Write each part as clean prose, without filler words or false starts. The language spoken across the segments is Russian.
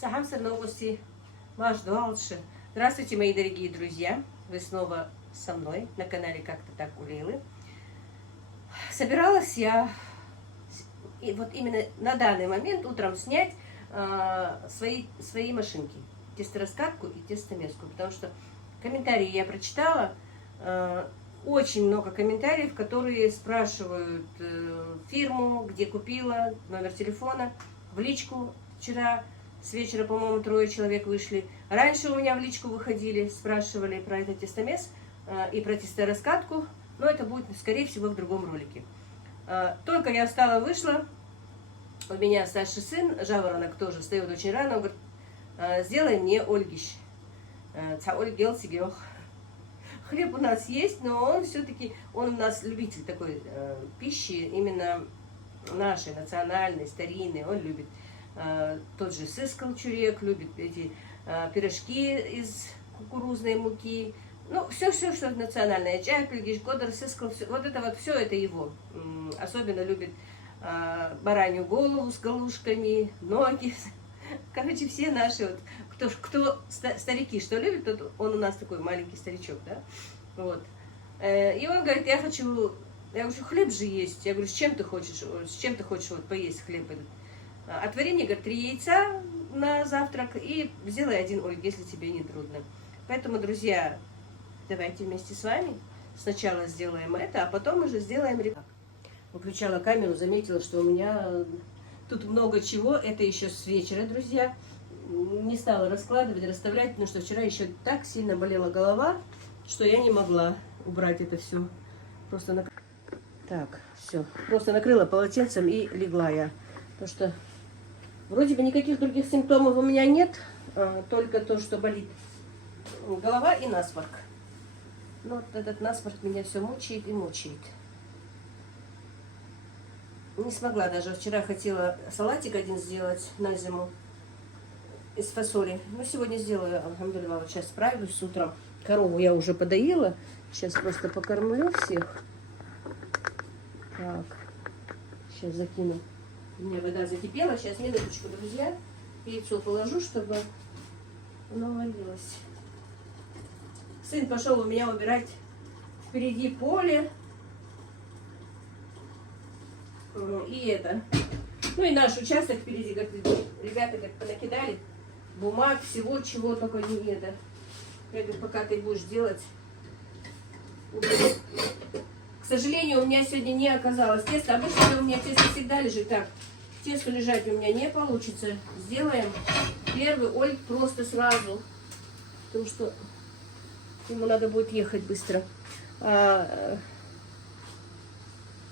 Сахамсар новости. Маш Дуалши. Здравствуйте, мои дорогие друзья. Вы снова со мной на канале Как-то так у Лейлы. Собиралась я и вот именно на данный момент утром снять свои машинки. Тестораскатку и тестомеску. Потому что комментарии я прочитала. Очень много комментариев, которые спрашивают фирму, где купила, номер телефона, в личку. Вчера с вечера, по-моему, 3 человек вышли. Раньше у меня в личку выходили, спрашивали про этот тестомес и про тестораскатку, но это будет, скорее всего, в другом ролике. Только я встала, вышла, у меня старший сын, Жаворонок, тоже встает очень рано, он говорит: сделай мне ольгиш. Хлеб у нас есть, но он все-таки, он у нас любитель такой пищи, именно нашей, национальной, старинной, он любит. Тот же сыскал чурек, любит эти пирожки из кукурузной муки. Ну, все, что национальное. Чай, пельгиш, кодар, сыскал, вот это все это его. Особенно любит баранью голову с галушками, ноги. Короче, все наши, вот, кто старики, что любит, тот он у нас такой маленький старичок, да? Вот. И он говорит: я говорю, хлеб же есть. Я говорю: с чем ты хочешь вот поесть хлеб этот? Отвори мне, говорит, 3 яйца на завтрак и сделай 1 ольг, если тебе не трудно. Поэтому, друзья, давайте вместе с вами сначала сделаем это, а потом уже сделаем репак. Выключала камеру, заметила, что у меня тут много чего. Это еще с вечера, друзья. Не стала раскладывать, расставлять, потому что вчера еще так сильно болела голова, что я не могла убрать это все. Так, все. Просто накрыла полотенцем и легла я. Потому что вроде бы никаких других симптомов у меня нет, только то, что болит голова и насморк. Но вот этот насморк меня все мучает и мучает. Не смогла даже. Вчера хотела салатик один сделать на зиму из фасоли. Но сегодня сделаю, алхамдулилlah, вот сейчас справлюсь с утра. Корову я уже подоила. Сейчас просто покормлю всех. Так, сейчас закину. У меня вода закипела. Сейчас минуточку, друзья. Яйцо положу, чтобы оно варилось. Сын пошел у меня убирать впереди поле. И это. Ну и наш участок впереди. Говорит, ребята, говорит, понакидали бумаг, всего, чего только не это. Я говорю: пока ты будешь делать. К сожалению, у меня сегодня не оказалось теста. Обычно у меня тесто всегда лежит. Так, тесто лежать у меня не получится. Сделаем первый ольг просто сразу. Потому что ему надо будет ехать быстро.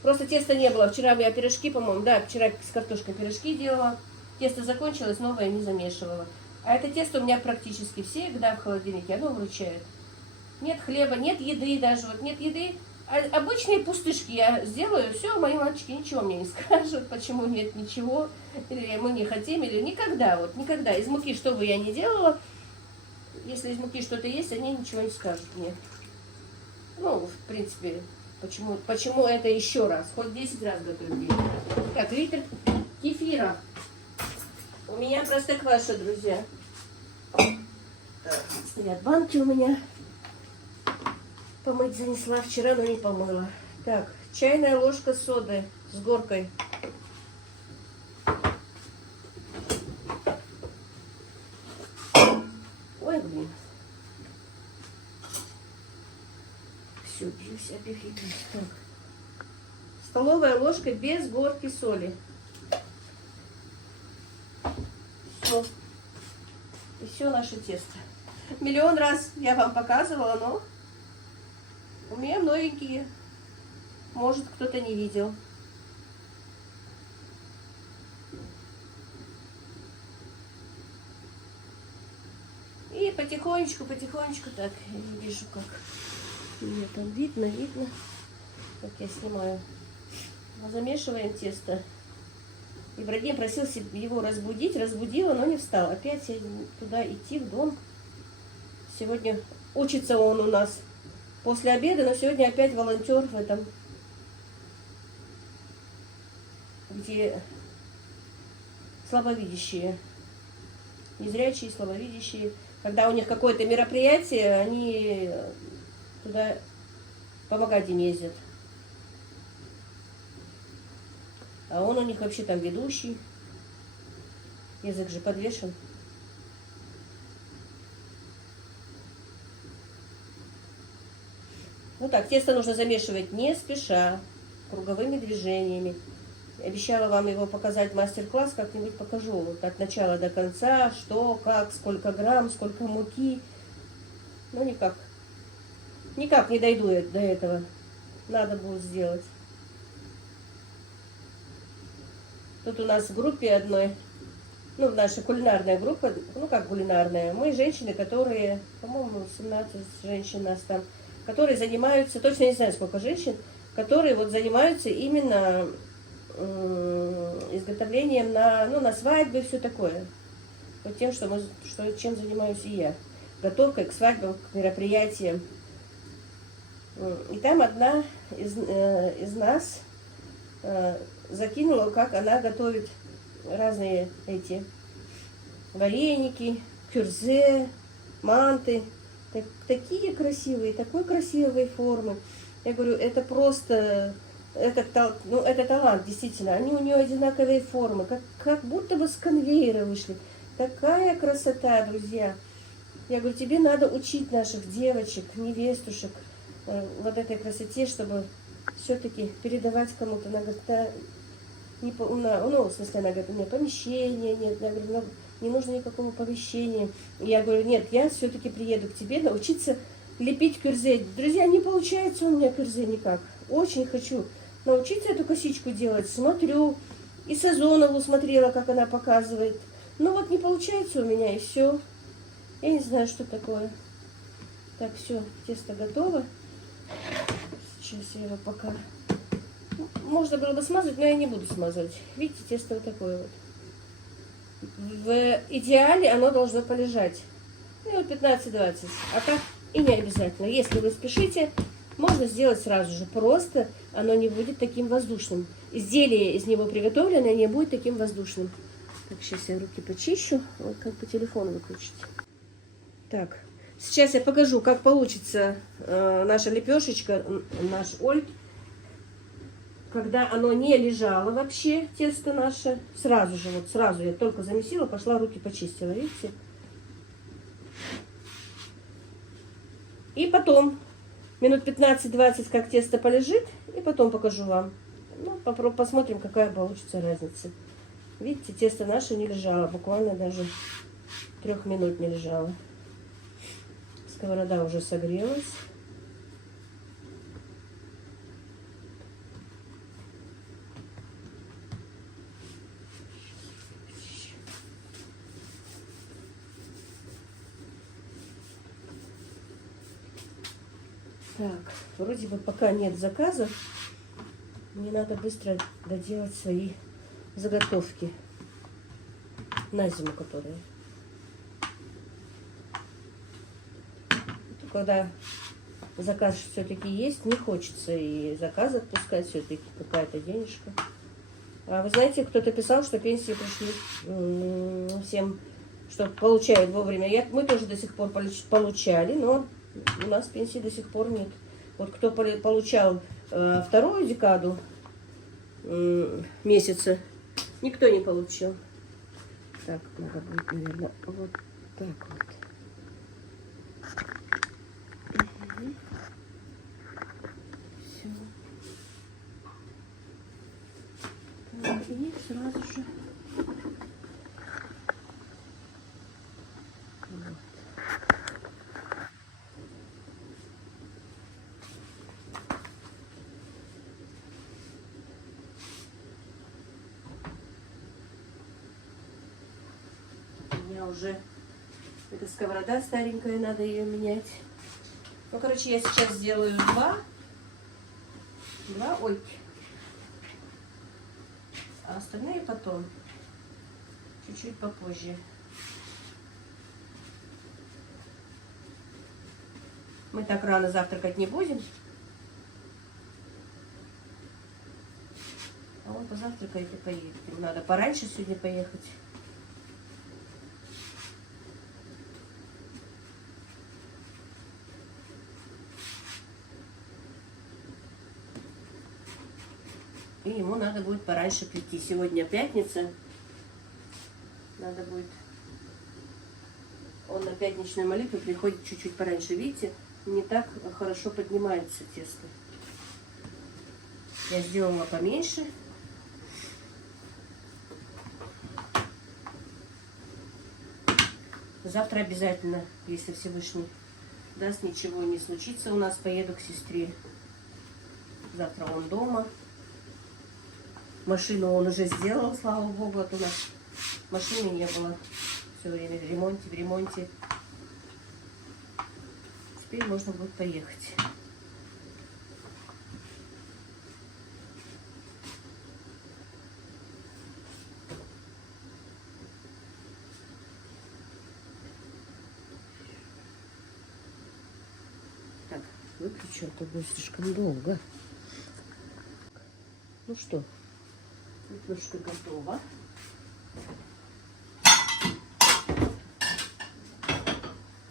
Просто теста не было. Вчера я пирожки, по-моему, да, вчера с картошкой пирожки делала. Тесто закончилось, новое не замешивала. А это тесто у меня практически всегда в холодильнике. Оно выручает. Нет хлеба, нет еды даже. Вот нет еды. Обычные пустышки я сделаю, все, мои мальчики ничего мне не скажут, почему нет ничего, или мы не хотим, или никогда, вот никогда. Из муки, что бы я ни делала, если из муки что-то есть, они ничего не скажут мне. Ну, в принципе, почему это еще раз, хоть 10 раз готовить. Так, литр кефира. У меня простокваша, друзья. Так, стоят банки у меня. Помыть занесла вчера, но не помыла. Так, чайная ложка соды с горкой. Ой, блин. Все, бьюсь, опять. Так. Столовая ложка без горки соли. Все. И все наше тесто. Миллион раз я вам показывала, но у меня новенькие. Может, кто-то не видел. И потихонечку, так, я не вижу, как мне там видно. Как я снимаю. Замешиваем тесто. Ибрагим просил его разбудить, разбудила, но не встал. Опять туда идти, в дом. Сегодня учится он у нас после обеда, но сегодня опять волонтер в этом, где слабовидящие. незрячие, слабовидящие. Когда у них какое-то мероприятие, они туда помогать им ездят. А он у них вообще там ведущий. Язык же подвешен. Ну так, тесто нужно замешивать не спеша, круговыми движениями. Обещала вам его показать мастер-класс, как-нибудь покажу. Вот от начала до конца, что, как, сколько грамм, сколько муки. Ну никак. Никак не дойду я до этого. Надо будет сделать. Тут у нас в группе одной, ну, наша кулинарная группа, ну, как кулинарная, мы женщины, которые, по-моему, 17 женщин нас там, которые занимаются, точно не знаю, сколько женщин, которые вот занимаются именно изготовлением на свадьбы и все такое. Вот тем, чем занимаюсь и я. Готовкой к свадьбам, к мероприятиям. И там одна из нас закинула, как она готовит разные эти вареники, кюрзе, манты. Такие красивые, такой красивой формы. Я говорю, это просто, это талант, действительно. Они у нее одинаковые формы, как будто бы с конвейера вышли. Такая красота, друзья. Я говорю, тебе надо учить наших девочек, невестушек вот этой красоте, чтобы все-таки передавать кому-то. Она говорит, да, в смысле, она говорит, у меня помещения нет. Я говорю, не нужно никакого помещения. Я говорю, нет, я все-таки приеду к тебе научиться лепить кюрзе. Друзья, не получается у меня кюрзе никак. Очень хочу научиться эту косичку делать. Смотрю, и Сазонову смотрела, как она показывает. Ну вот не получается у меня, и все. Я не знаю, что такое. Так, все, тесто готово. Сейчас я его пока... Можно было бы смазать, но я не буду смазывать. Видите, тесто вот такое вот. В идеале оно должно полежать. Ну, 15-20. А так и не обязательно. Если вы спешите, можно сделать сразу же. Просто оно не будет таким воздушным. Изделие из него приготовленное не будет таким воздушным. Так, сейчас я руки почищу. Вот как по телефону выключить. Так, сейчас я покажу, как получится наша лепешечка, наш ольт. Когда оно не лежало вообще, тесто наше, сразу я только замесила, пошла, руки почистила, видите? И потом, минут 15-20, как тесто полежит, и потом покажу вам. Ну, посмотрим, какая получится разница. Видите, тесто наше не лежало, буквально даже 3 минут не лежало. Сковорода уже согрелась. Так, вроде бы пока нет заказов. Мне надо быстро доделать свои заготовки на зиму, которые. Когда заказ все-таки есть, не хочется и заказ отпускать, все-таки какая-то денежка. А вы знаете, кто-то писал, что пенсии пришли всем, что получают вовремя. Мы тоже до сих пор получали, но у нас пенсии до сих пор нет. Вот кто получал вторую декаду месяца, никто не получил. Так, надо будет, наверное, вот так вот. Угу. Все. Так, и сразу же. Уже эта сковорода старенькая, надо ее менять. Ну, короче, я сейчас сделаю два ольки, а остальные потом, чуть-чуть попозже. Мы так рано завтракать не будем. А он позавтракает и поедет. Ему надо пораньше сегодня поехать. И ему надо будет пораньше прийти. Сегодня пятница. Надо будет... Он на пятничную молитву приходит чуть-чуть пораньше. Видите, не так хорошо поднимается тесто. Я сделала поменьше. Завтра обязательно, если Всевышний даст, ничего не случится, у нас поеду к сестре. Завтра он дома. Машину он уже сделал, слава богу, а то у нас машины не было. Все время в ремонте, в ремонте. Теперь можно будет поехать. Так, выключу, а то будет слишком долго. Ну что, немножко готово.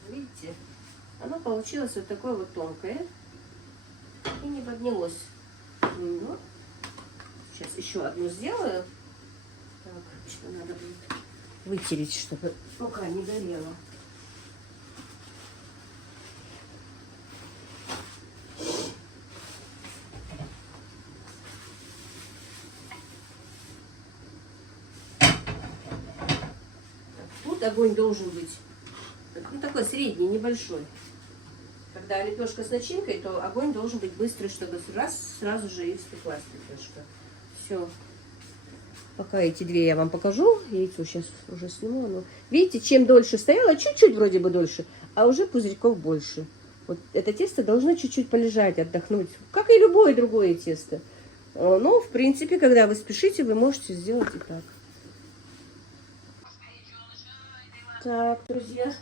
Видите, оно получилось вот такое вот тонкое и не поднялось. Ну, сейчас еще одну сделаю. Так, что надо будет вытереть, чтобы пока не горело. Тут огонь должен быть ну, такой средний, небольшой. Когда лепешка с начинкой, то огонь должен быть быстрый, чтобы сразу же и испеклась лепешка. Все. Пока эти две я вам покажу. Яйцо сейчас уже сниму. Но... Видите, чем дольше стояло, чуть-чуть вроде бы дольше, а уже пузырьков больше. Вот это тесто должно чуть-чуть полежать, отдохнуть, как и любое другое тесто. Но, в принципе, когда вы спешите, вы можете сделать и так. Так, друзья.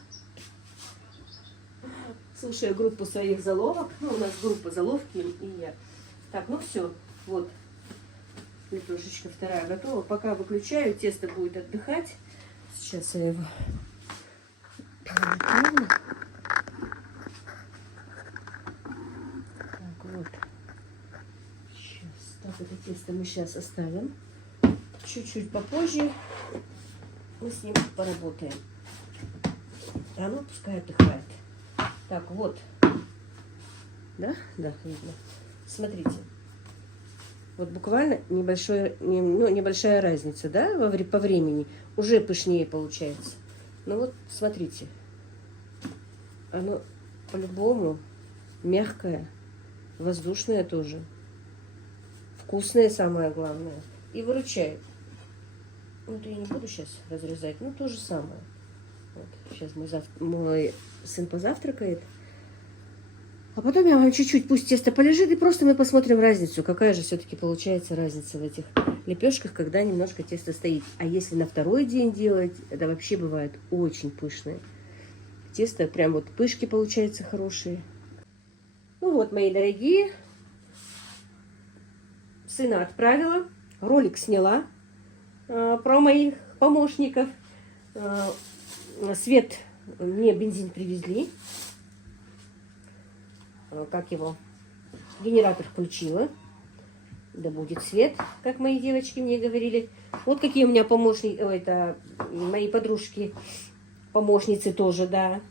Слушаю группу своих заловок. Ну, у нас группа заловки и я. Так, ну все. Вот. Лепешечка вторая готова. Пока выключаю, тесто будет отдыхать. Сейчас я его... Так, вот. Сейчас. Так, это тесто мы сейчас оставим. Чуть-чуть попозже мы с ним поработаем. Оно пускай отдыхает. Так, вот. Да? Да, видно. Смотрите. Вот буквально небольшая разница, да, по времени. Уже пышнее получается. Ну вот, смотрите. Оно по-любому мягкое, воздушное тоже. Вкусное самое главное. И выручает. Вот я не буду сейчас разрезать, ну то же самое. Вот. Сейчас мой сын позавтракает. А потом я вам чуть-чуть, пусть тесто полежит, и просто мы посмотрим разницу. Какая же все-таки получается разница в этих лепешках, когда немножко тесто стоит. А если на второй день делать, это вообще бывает очень пышное. Тесто прям вот пышки получаются хорошие. Ну вот, мои дорогие. Сына отправила. Ролик сняла про моих помощников. Свет мне бензин привезли. Как его? Генератор включила. Да будет свет, как мои девочки мне говорили. Вот какие у меня помощники, это мои подружки, помощницы тоже, да,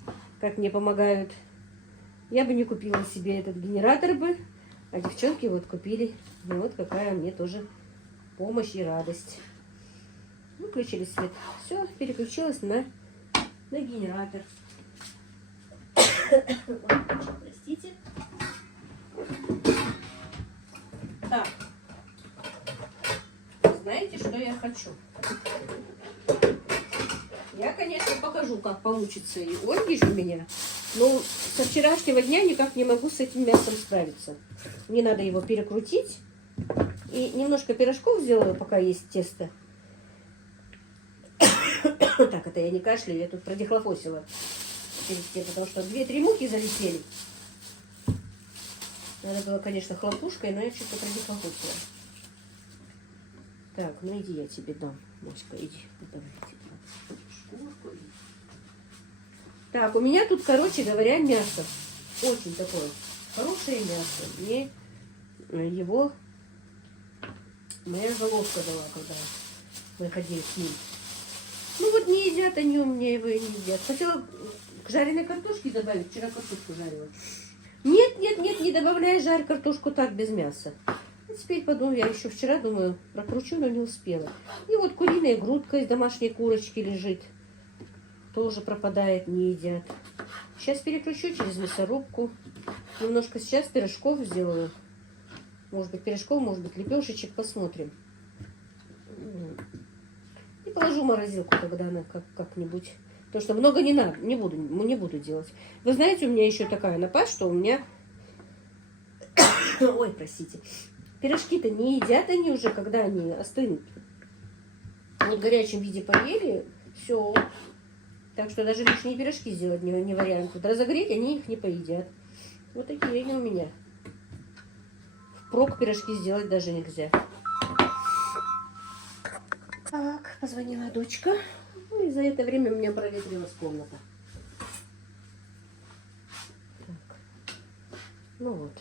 как мне помогают. Я бы не купила себе этот генератор бы, а девчонки вот купили. И вот какая мне тоже помощь и радость. Выключили свет. Все, переключилась на генератор. Простите. Так. Знаете, что я хочу? Я, конечно, покажу, как получится. И Ольги же у меня. Но со вчерашнего дня никак не могу с этим мясом справиться. Мне надо его перекрутить. И немножко пирожков сделаю, пока есть тесто. Так, это я не кашляю, я тут продихлофосила. Потому что 2-3 муки залетели. Надо было, конечно, хлопушкой, но я что-то продихлофосила. Так, ну иди, я тебе дам. Моська, иди. Давай, шкурку. Так, у меня тут, короче говоря, мясо. Очень такое хорошее мясо. Мне его Моя головка дала, когда мы ходили к ним. Ну вот не едят они у меня его и не едят. Хотела к жареной картошке добавить, вчера картошку жарила. Нет, нет, нет, не добавляй, жарь картошку так, без мяса. И теперь подумаю, я еще вчера, думаю, прокручу, но не успела. И вот куриная грудка из домашней курочки лежит. Тоже пропадает, не едят. Сейчас перекручу через мясорубку. Немножко сейчас пирожков сделаю. Может быть пирожков, может быть лепешечек, посмотрим. И положу в морозилку тогда она как-нибудь. Потому что много не надо, не буду делать. Вы знаете, у меня еще такая напасть, что у меня... Ой, простите. Пирожки-то не едят они уже, когда они остынут. Вот в горячем виде поели, все. Так что даже лишние пирожки сделать не вариант. Вот разогреть они их не поедят. Вот такие они у меня. Впрок пирожки сделать даже нельзя. Так, позвонила дочка. Ну и за это время у меня проветрилась комната. Так. Ну вот.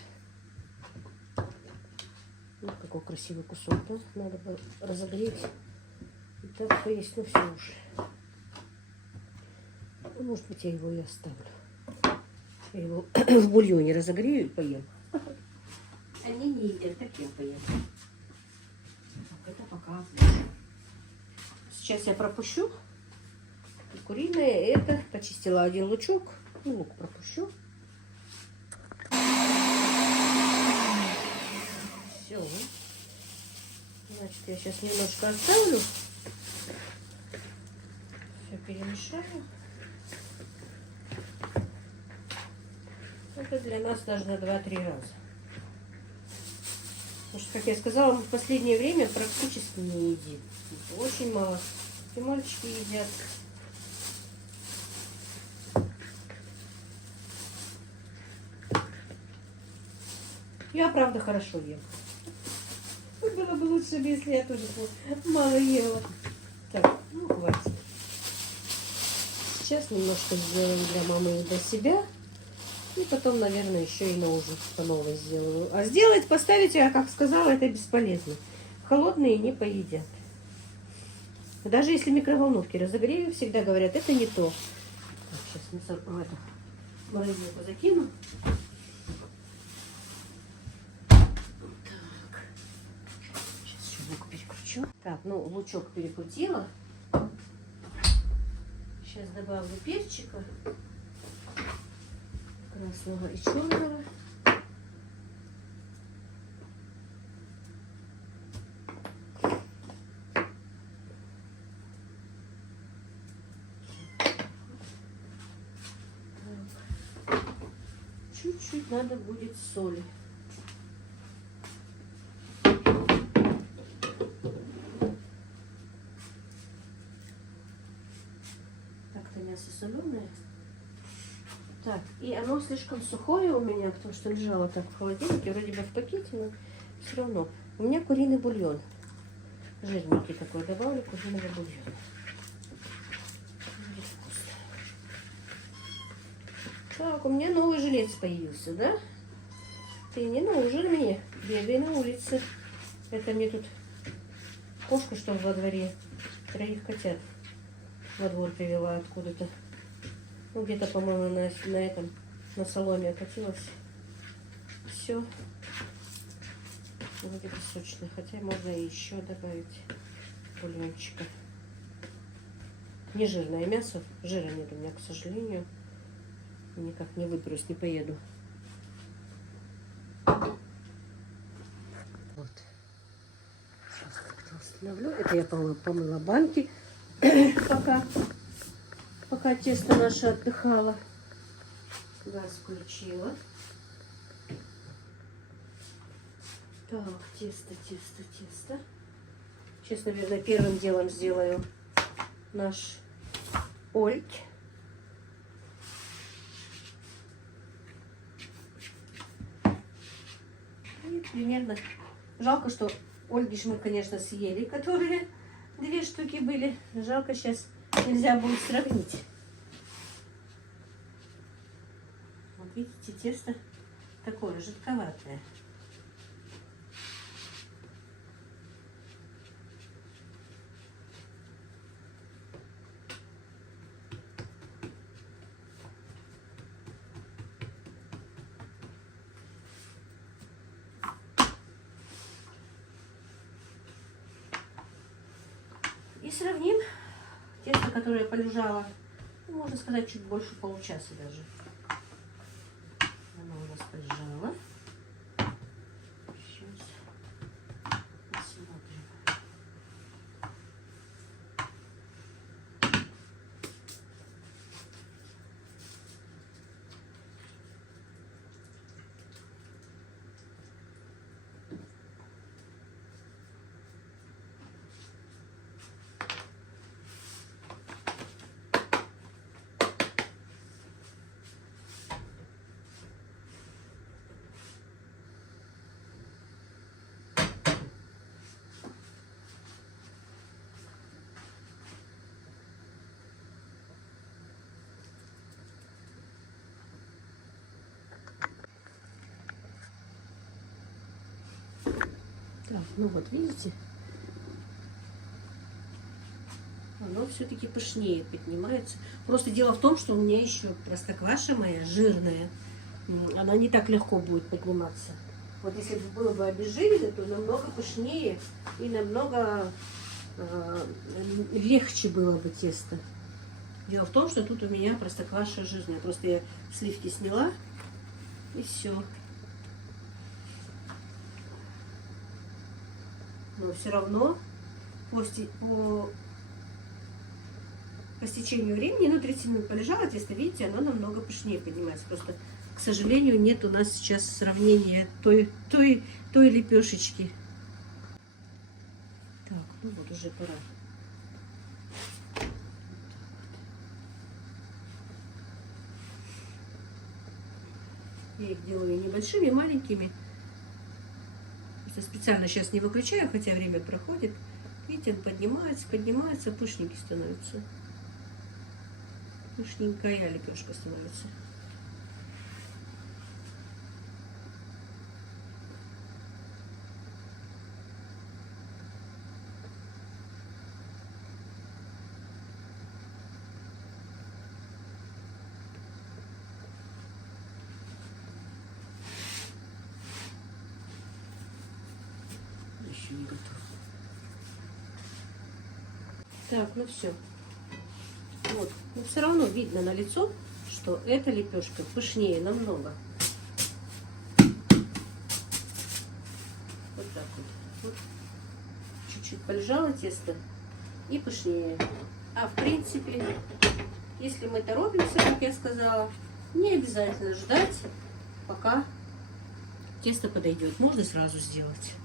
Вот какой красивый кусок. Да? Надо бы разогреть. И так поесть, ну все уже. Может быть, я его и оставлю. Я его в бульоне разогрею и поем. Они не едят, как я поем. Так, это пока отлично. Сейчас я пропущу. Куриное, это почистила один лучок. Ну, лук пропущу. Все. Значит, я сейчас немножко оставлю. Все перемешаю. Это для нас даже на 2-3 раза. Потому что, как я сказала, мы в последнее время практически не едим. Очень мало. И мальчики едят. Я, правда, хорошо ем. Было бы лучше, если я тоже мало ела. Так, ну хватит. Сейчас немножко сделаем для мамы и для себя. И потом, наверное, еще и на ужин по новой сделаю. А сделать, поставить, я как сказала, это бесполезно. Холодные не поедят. Даже если микроволновки разогрею, всегда говорят, это не то. Так, сейчас в эту морозилку закину. Так. Сейчас еще лук перекручу. Так, ну, лучок перекрутила. Сейчас добавлю перчика. Красного и черного. Чуть-чуть надо будет соли. Так-то мясо соленое. Так, и оно слишком сухое у меня, потому что лежало так в холодильнике, вроде бы в пакете, но все равно. У меня куриный бульон. Жирненький такой. Добавлю куриного бульона. Будет вкусно. Так, у меня новый жилец появился, да? Ты не нужен мне. Бегай на улице. Это мне тут кошка, что во дворе. 3 котят во двор привела откуда-то. Ну, где-то, по-моему, на этом, на соломе окатилась. Все. Вроде бы сочно. Хотя можно еще добавить бульончика. Не жирное мясо. Жира нет у меня, к сожалению. Никак не выберусь, не поеду. Вот. Сейчас как-то установлю. Это я помыла банки пока тесто наше отдыхало. Газ включила. Так, тесто. Сейчас, наверное, первым делом сделаю наш ольт. И примерно... Жалко, что ольгиш мы, конечно, съели, которые 2 штуки были. Жалко, сейчас нельзя будет сравнить. Вот видите, тесто такое жидковатое. сравним тесто, которое полежало, ну, можно сказать, чуть больше получаса даже. Оно у нас полежало. Сейчас посмотрим. Так, ну вот видите, оно все-таки пышнее поднимается. Просто дело в том, что у меня еще простокваша моя жирная, она не так легко будет подниматься. Вот если бы было бы обезжирено, то намного пышнее и намного легче было бы тесто. Дело в том, что тут у меня простокваша жирная. Просто я сливки сняла и все. Но все равно по стечению времени, ну 30 минут полежало тесто, видите, оно намного пышнее поднимается. Просто, к сожалению, нет у нас сейчас сравнения той лепешечки. Так, ну вот уже пора. Я их делаю небольшими, маленькими. Специально сейчас не выключаю, хотя время проходит. Видите, он поднимается, поднимается, пышненький становится. Пышненькая лепешка становится. Еще не готов. Так, ну все. Вот. Но все равно видно на лицо, что эта лепешка пышнее намного. Вот так вот. Вот. Чуть-чуть полежало тесто и пышнее. А в принципе, если мы торопимся, как я сказала, не обязательно ждать, пока тесто подойдет. Можно сразу сделать.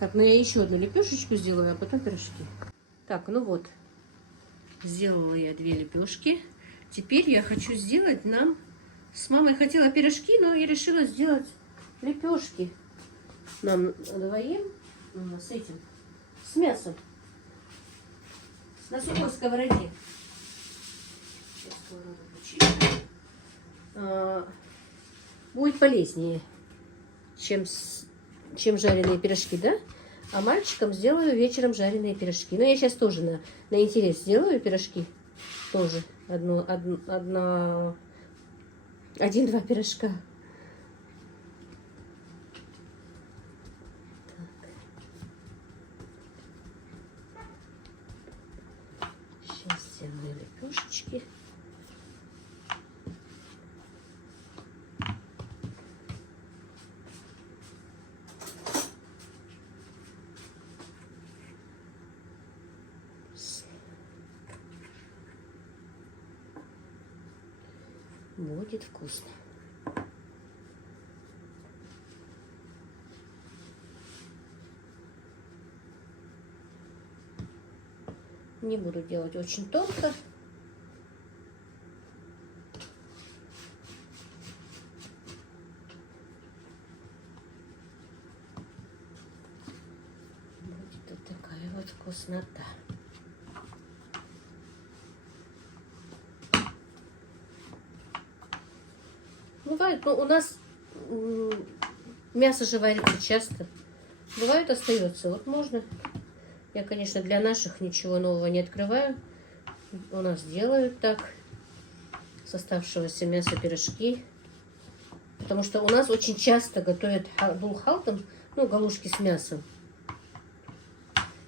Так, ну я еще одну лепешечку сделаю, а потом пирожки. Так, ну вот. Сделала я 2 лепешки. Теперь я хочу сделать нам... С мамой хотела пирожки, но я решила сделать лепешки. Нам двоим с этим, с мясом. На сухой сковороде. Сейчас сковороду почищу. Будет полезнее, чем жареные пирожки, да? А мальчикам сделаю вечером жареные пирожки. Но я сейчас тоже на интерес сделаю пирожки. Тоже один-два пирожка. Так. Сейчас сделаю лепешечки. Будет вкусно. Не буду делать очень тонко. Будет вот такая вот вкуснота. Бывает, но у нас мясо же варится часто. Бывает, остается. Вот можно. Я, конечно, для наших ничего нового не открываю. У нас делают так. С оставшегося мяса пирожки. Потому что у нас очень часто готовят булхалтом, ну, галушки с мясом.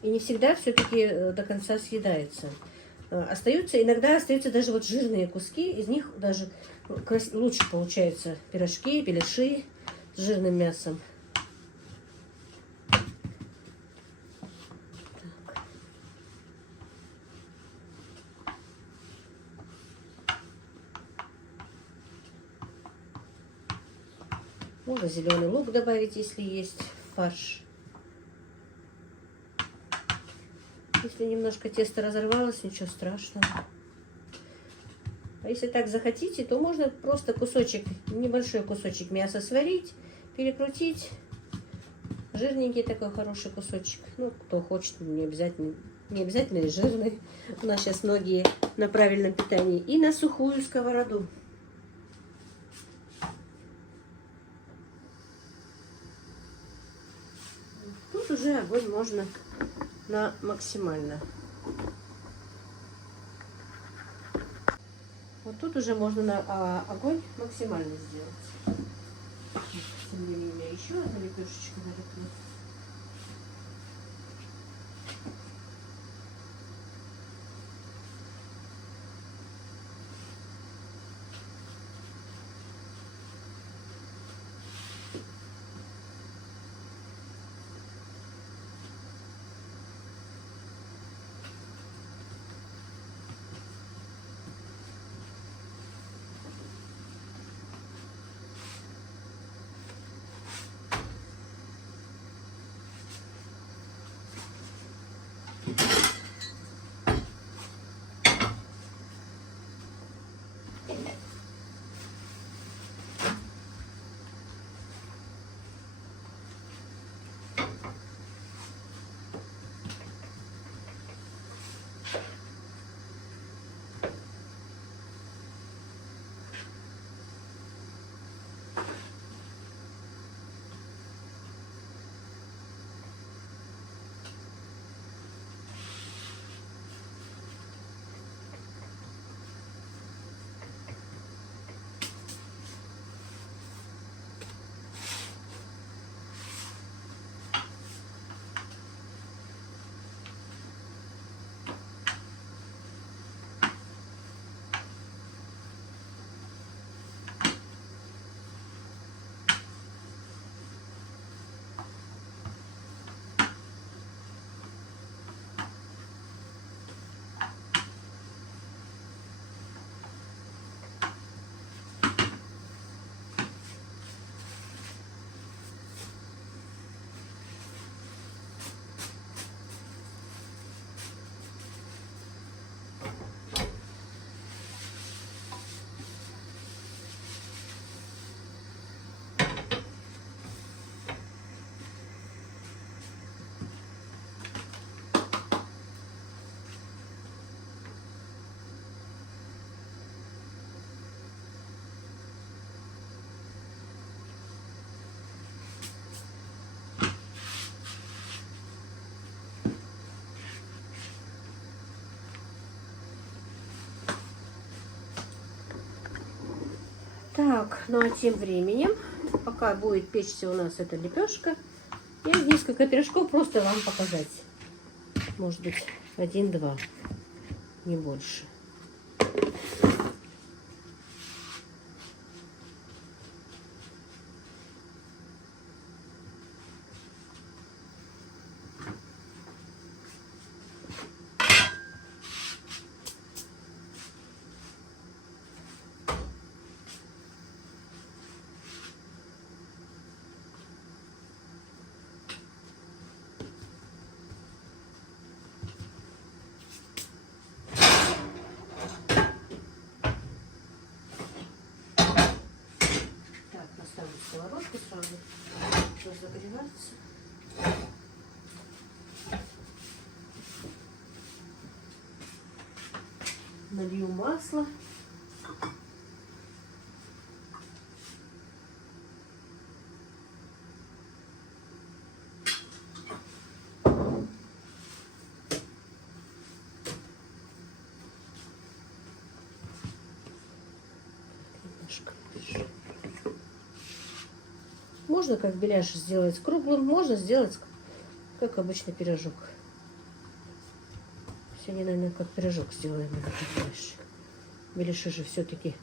И не всегда все-таки до конца съедается. Остаются, иногда остаются даже вот жирные куски, из них даже лучше получаются пирожки, беляши с жирным мясом. Можно зеленый лук добавить, если есть фарш. Если немножко тесто разорвалось, ничего страшного. А если так захотите, то можно просто кусочек, небольшой кусочек мяса сварить, перекрутить. Жирненький такой хороший кусочек. Ну, кто хочет, не обязательно и жирный. У нас сейчас многие на правильном питании. И на сухую сковороду. Тут уже огонь можно на максимально. Вот тут уже можно на огонь максимально сделать. Тем не менее, еще одна лепешечка налеплю. Так, ну а тем временем, пока будет печься у нас эта лепешка, я несколько пирожков просто вам показать. Может быть, 1-2, не больше. Ставлю сковородку сразу, разогреваться. Налью масло. Немножко больше. Можно как беляш сделать круглым, можно сделать как обычный пирожок. Сегодня, наверное, как пирожок сделаем. Беляши же все-таки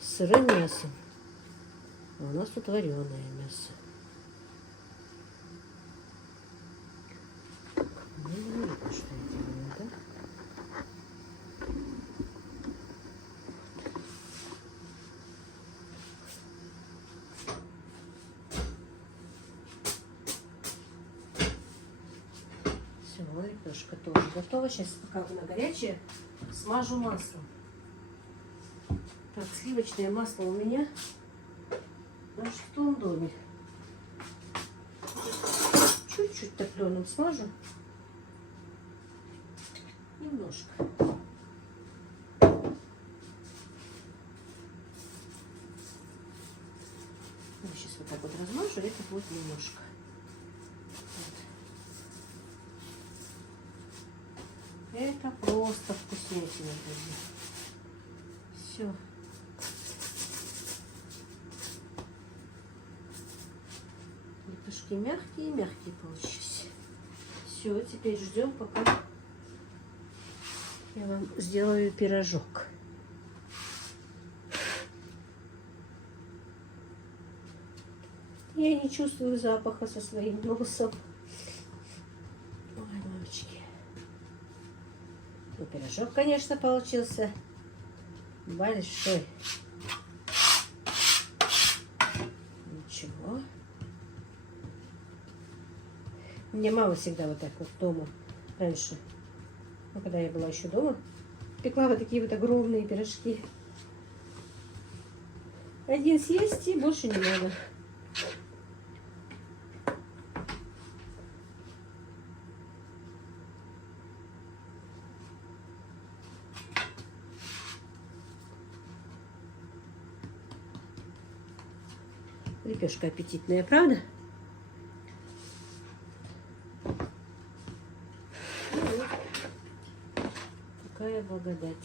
с сырым мясом. А у нас тут вареное мясо. Ну, не видно, что я делаю, да? Все, лепешка тоже готова. Сейчас, пока она горячая, смажу маслом. Так, сливочное масло у меня аж в том доме. Чуть-чуть топленым смажу. Немножко. Сейчас вот так вот размажу, это будет немножко. Вот. Это просто вкуснятина. Все. Лепешки мягкие получились. Все, теперь ждем, пока я вам сделаю пирожок. Я не чувствую запаха со своим носом. Ой, мамочки. Ну, пирожок, конечно, получился большой. Ничего. Мне мама всегда вот так вот дома раньше, ну, когда я была еще дома, пекла вот такие вот огромные пирожки. Один съесть и больше не надо. Лепешка аппетитная, правда? Какая благодать.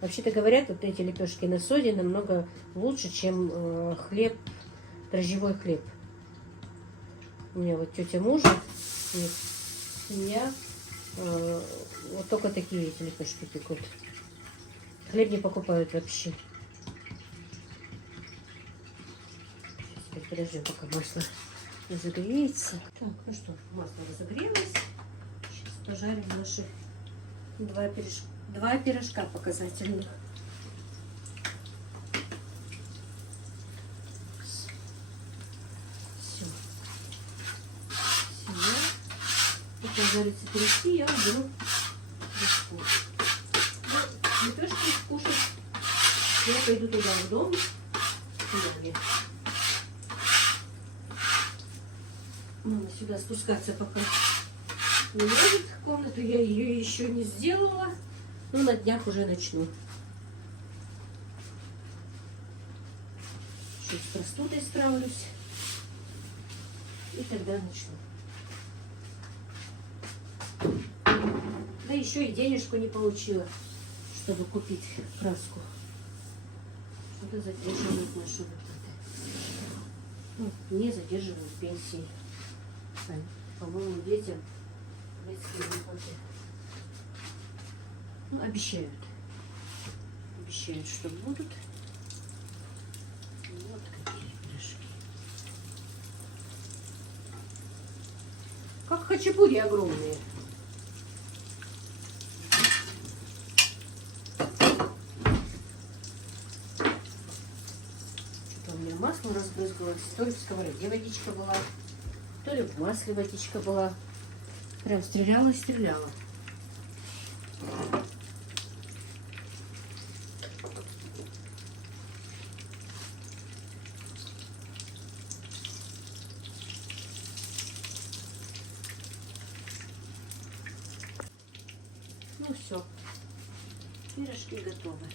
Вообще-то говорят, вот эти лепешки на соде намного лучше, чем хлеб, дрожжевой хлеб. У меня вот тетя мужа, семья, вот только такие эти лепешки пекут. Хлеб не покупают вообще. Сейчас подождем, пока масло разогреется. Так, ну что, масло разогрелось. Сейчас пожарим наши два пирожка показательных. Все. Пока жарятся пирожки, я уберу лепешку. Ну, лепешки кушать. Я пойду туда в дом. Мама сюда спускаться пока не может. Комнату я ее еще не сделала. Но на днях уже начну. Чуть с простудой справлюсь. И тогда начну. Да еще и денежку не получила, чтобы купить краску. Что-то задерживают наши выплаты. Ну, не задерживают пенсии. По-моему, детям детские выплаты. Ну, обещают. Обещают, что будут. Вот какие пирожки. Как хачапури огромные. Что-то у меня масло разбрызгалось. То ли в сковороде водичка была, то ли в масле водичка была. Прям стреляла и стреляла. Ну все, пирожки готовы.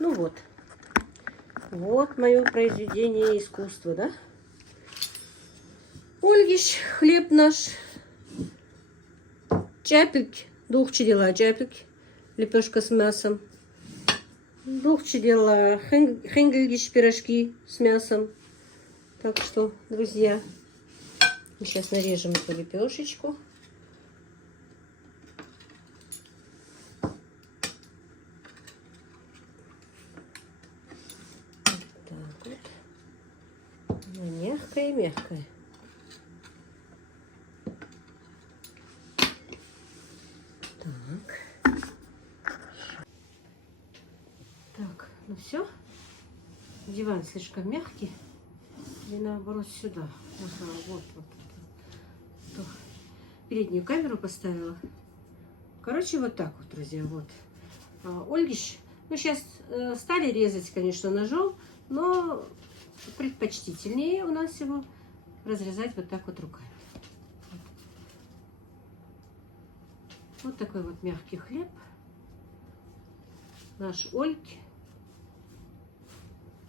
Ну вот, вот мое произведение искусства, да? Ольгиш, хлеб наш, чапик, дух чедила чапик, лепешка с мясом. Духче делала хенгельгиш, пирожки с мясом. Так что, друзья, мы сейчас нарежем эту лепешечку. Так вот. Она мягкая-мягкая. Так, ну все. Диван слишком мягкий. Или наоборот сюда. Ага, вот. Переднюю камеру поставила. Короче, вот так вот, друзья, вот. Ольгиш, ну сейчас стали резать, конечно, ножом, но предпочтительнее у нас его разрезать вот так вот руками. Вот такой вот мягкий хлеб. Наш Ольги.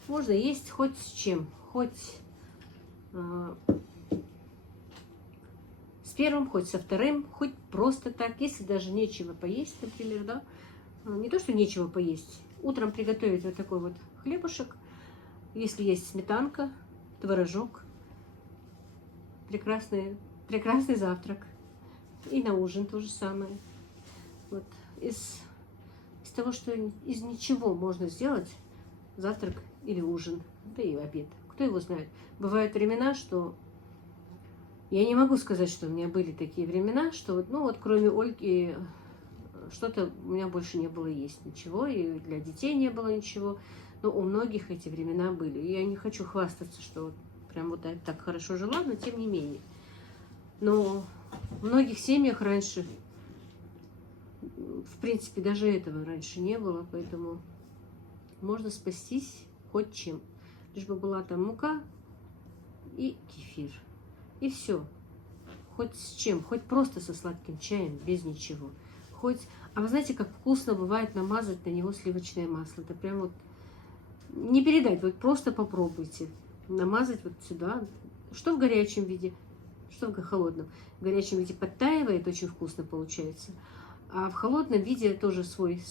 Можно есть хоть с чем, хоть с первым, хоть со вторым, хоть просто так, если даже нечего поесть, например, да. Не то, что нечего поесть. Утром приготовить вот такой вот хлебушек, если есть сметанка, творожок. Прекрасный завтрак. И на ужин то же самое. Вот из того, что из ничего можно сделать завтрак или ужин, да и обед. Кто его знает? Бывают времена, что я не могу сказать, что у меня были такие времена, что вот, ну вот кроме Ольги что-то у меня больше не было есть ничего, и для детей не было ничего. Но у многих эти времена были. И я не хочу хвастаться, что вот прям вот так хорошо жила, но тем не менее. Но в многих семьях раньше, в принципе, даже этого раньше не было, поэтому можно спастись хоть чем. Лишь бы была там мука и кефир. И все. Хоть с чем, хоть просто со сладким чаем, без ничего. Хоть... А вы знаете, как вкусно бывает намазать на него сливочное масло. Это прям вот не передать, вот просто попробуйте. Намазать вот сюда. Что в горячем виде, что в холодном. В горячем виде подтаивает, очень вкусно получается. А в холодном виде тоже свой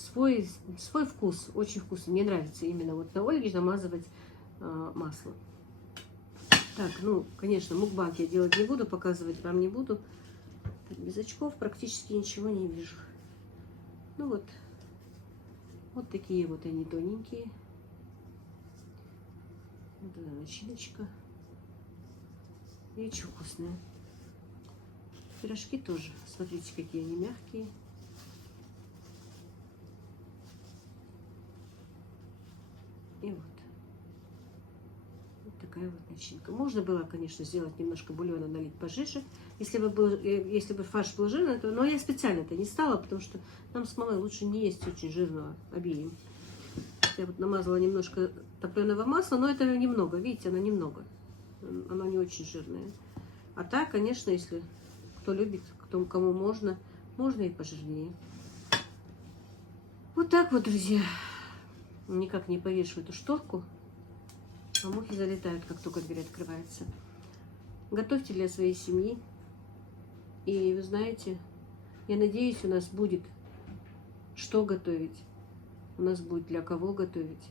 вкус, очень вкусно. Мне нравится именно вот на Ольге намазывать масло. Так, ну, конечно, мукбанг я делать не буду, показывать вам не буду. Без очков практически ничего не вижу. Ну вот такие вот они тоненькие. Вот эта начиночка. И очень вкусная. Пирожки тоже. Смотрите, какие они мягкие. И вот такая вот начинка. Можно было, конечно, сделать немножко бульона, налить пожиже, если бы фарш был жирный, но я специально это не стала, потому что нам с мамой лучше не есть очень жирного обеим. Я вот намазала немножко топленого масла, но это немного, видите, оно немного, оно не очень жирное. А так, конечно, если кто любит, кому можно и пожирнее. Вот так вот, друзья. Никак не повешу эту шторку, а мухи залетают, как только дверь открывается. Готовьте для своей семьи. И вы знаете, я надеюсь, у нас будет что готовить. У нас будет для кого готовить.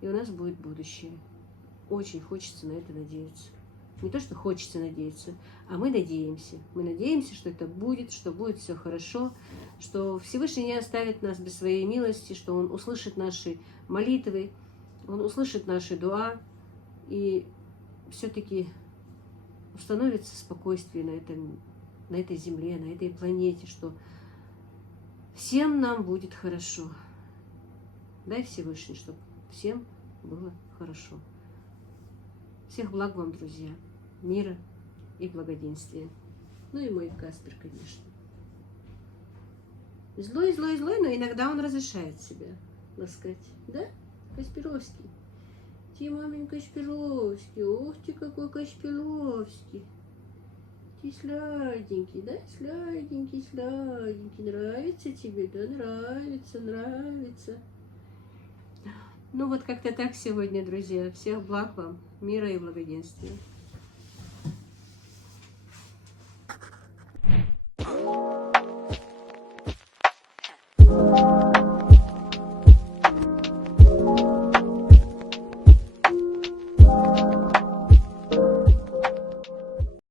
И у нас будет будущее. Очень хочется на это надеяться. Не то, что хочется надеяться, а мы надеемся. Мы надеемся, что это будет, что будет все хорошо, что Всевышний не оставит нас без своей милости, что Он услышит наши молитвы, Он услышит наши дуа, и все-таки установится спокойствие на этой земле, на этой планете, что всем нам будет хорошо. Дай Всевышний, чтобы всем было хорошо. Всех благ вам, друзья, мира и благоденствия. Ну и мой Каспер, конечно. Злой, но иногда он разрешает себя ласкать. Да, Касперовский? Ты, маменька, Касперовский. Ох ты, какой Касперовский. Ты сладенький, да? Сладенький. Нравится тебе, да? Нравится. Ну вот как-то так сегодня, друзья. Всех благ вам, мира и благоденствия.